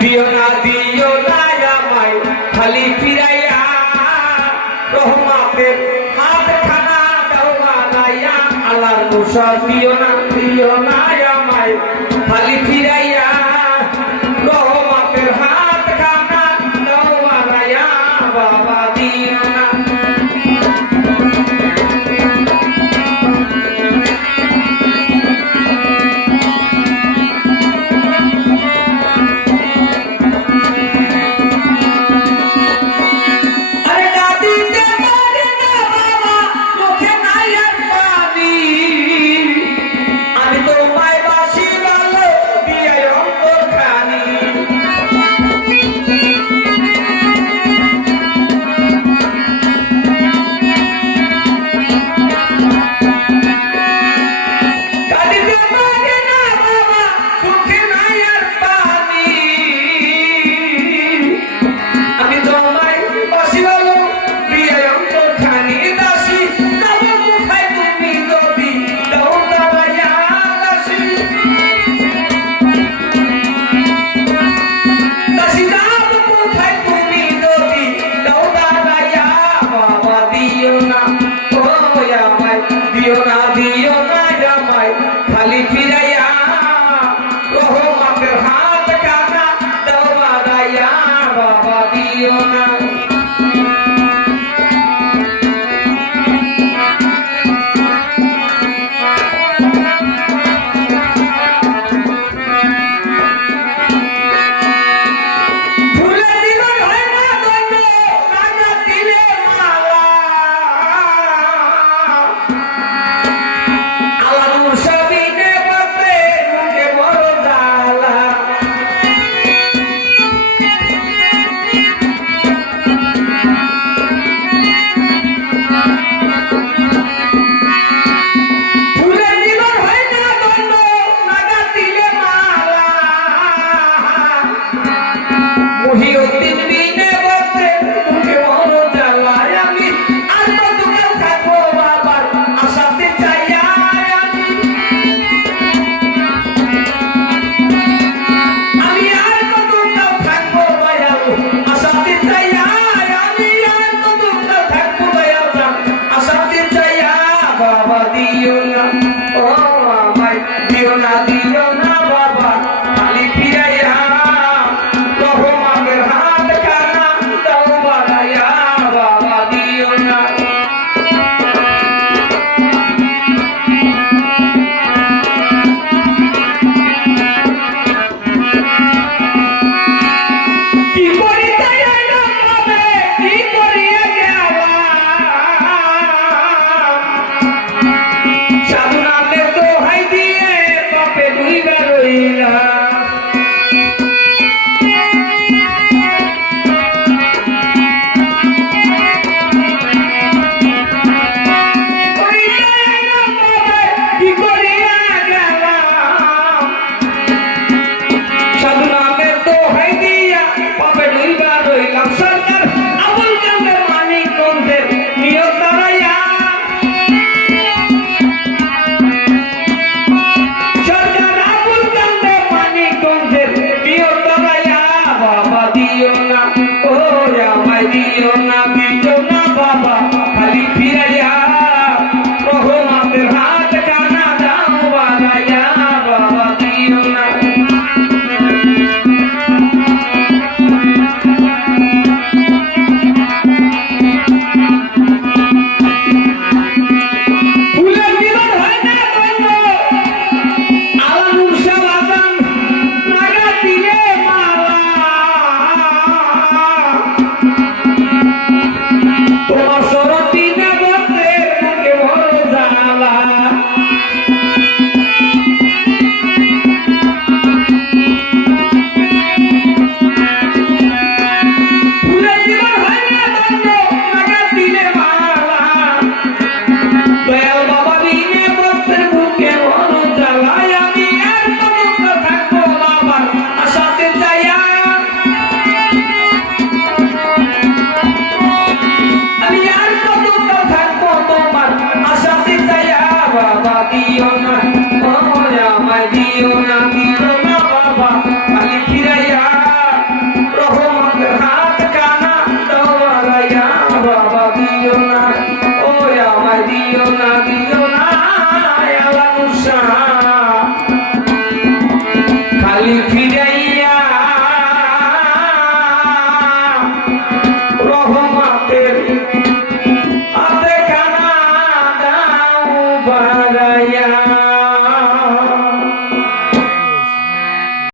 দিও না দিও না আমায়, খালি ফিরাইয়া রহমাতের হাতখানা দাও বানাইয়া আলার মুসা দিও না দিও না আমায়, খালি ফিরাইয়া Baba Diona.